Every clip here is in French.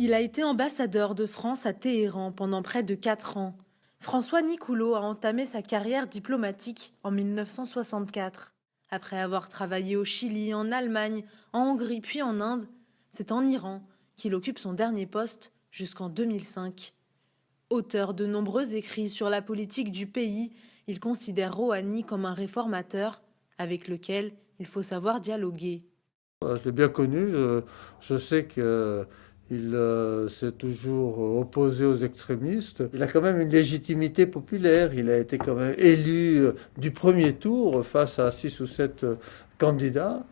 Il a été ambassadeur de France à Téhéran pendant près de 4 ans. François Nicoulot a entamé sa carrière diplomatique en 1964. Après avoir travaillé au Chili, en Allemagne, en Hongrie puis en Inde, c'est en Iran qu'il occupe son dernier poste jusqu'en 2005. Auteur de nombreux écrits sur la politique du pays, il considère Rouhani comme un réformateur avec lequel il faut savoir dialoguer. Je l'ai bien connu, je sais qu'il s'est toujours opposé aux extrémistes. Il a quand même une légitimité populaire. Il a été quand même élu du premier tour face à 6 ou 7 candidats.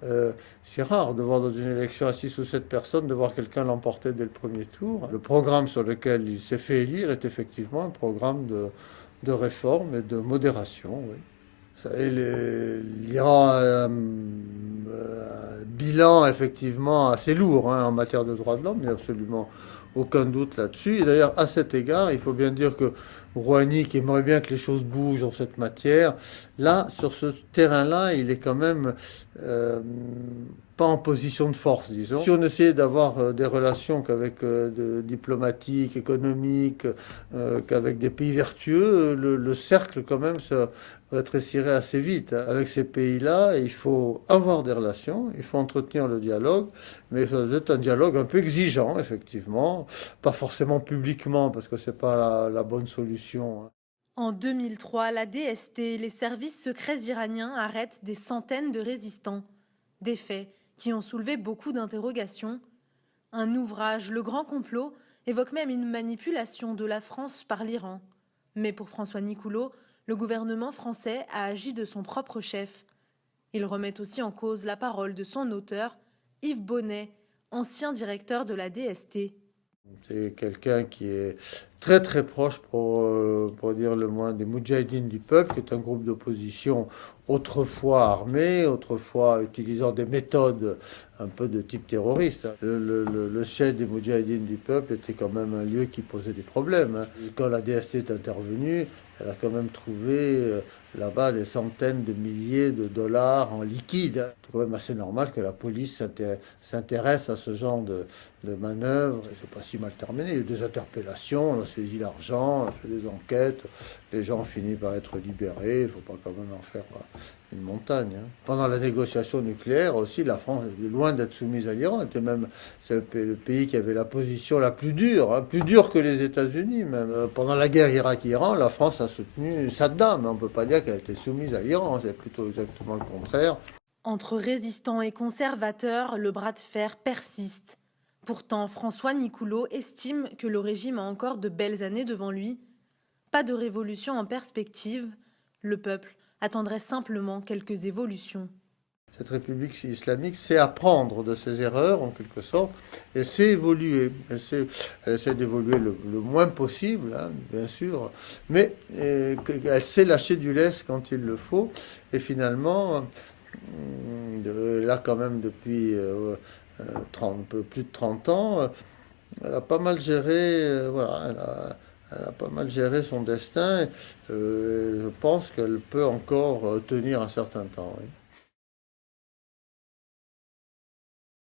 C'est rare de voir dans une élection à 6 ou 7 personnes, de voir quelqu'un l'emporter dès le premier tour. Le programme sur lequel il s'est fait élire est effectivement un programme de réforme et de modération, oui. L'Iran a un bilan effectivement assez lourd, hein, en matière de droits de l'homme, il n'y a absolument aucun doute là-dessus. Et d'ailleurs, à cet égard, il faut bien dire que Rouhani, qui aimerait bien que les choses bougent dans cette matière, là, sur ce terrain-là, il est quand même pas en position de force, disons. Si on essayait d'avoir des relations diplomatiques, économiques, qu'avec des pays vertueux, le cercle quand même se rétrécirait assez vite, hein. Avec ces pays-là, il faut avoir des relations, il faut entretenir le dialogue, mais ça doit être un dialogue un peu exigeant, effectivement, pas forcément publiquement, parce que c'est pas la bonne solution, hein. En 2003, la DST, les services secrets iraniens, arrêtent des centaines de résistants. Des faits qui ont soulevé beaucoup d'interrogations. Un ouvrage, Le Grand Complot, évoque même une manipulation de la France par l'Iran. Mais pour François Nicoulot, le gouvernement français a agi de son propre chef. Il remet aussi en cause la parole de son auteur, Yves Bonnet, ancien directeur de la DST. C'est quelqu'un qui est très très proche, pour dire le moins, des Moudjahidines du peuple, qui est un groupe d'opposition autrefois armé, autrefois utilisant des méthodes un peu de type terroriste. Le siège des Moudjahidines du peuple était quand même un lieu qui posait des problèmes, hein. Et quand la DST est intervenue, elle a quand même trouvé là-bas des centaines de milliers de dollars en liquide, hein. C'est quand même assez normal que la police s'intéresse à ce genre de manœuvres. C'est pas si mal terminé. Il y a eu des interpellations, on a saisi l'argent, on a fait des enquêtes, les gens ont fini par être libérés. Il ne faut pas quand même en faire une montagne, hein. Pendant la négociation nucléaire aussi, la France, loin d'être soumise à l'Iran, était même le pays qui avait la position la plus dure, hein, plus dure que les États-Unis même. Pendant la guerre Irak-Iran, la France a soutenu Saddam. On ne peut pas dire qu'elle était soumise à l'Iran, c'est plutôt exactement le contraire. Entre résistants et conservateurs, le bras de fer persiste. Pourtant, François Nicoulot estime que le régime a encore de belles années devant lui. Pas de révolution en perspective. Le peuple attendrait simplement quelques évolutions. Cette République islamique sait apprendre de ses erreurs, en quelque sorte, et sait évoluer. Elle essaie d'évoluer le moins possible, hein, bien sûr, mais elle sait lâcher du lest quand il le faut. Et finalement, là, quand même, depuis 30, un peu plus de 30 ans, elle a pas mal géré, voilà, elle a pas mal géré son destin. Je pense qu'elle peut encore tenir un certain temps, oui.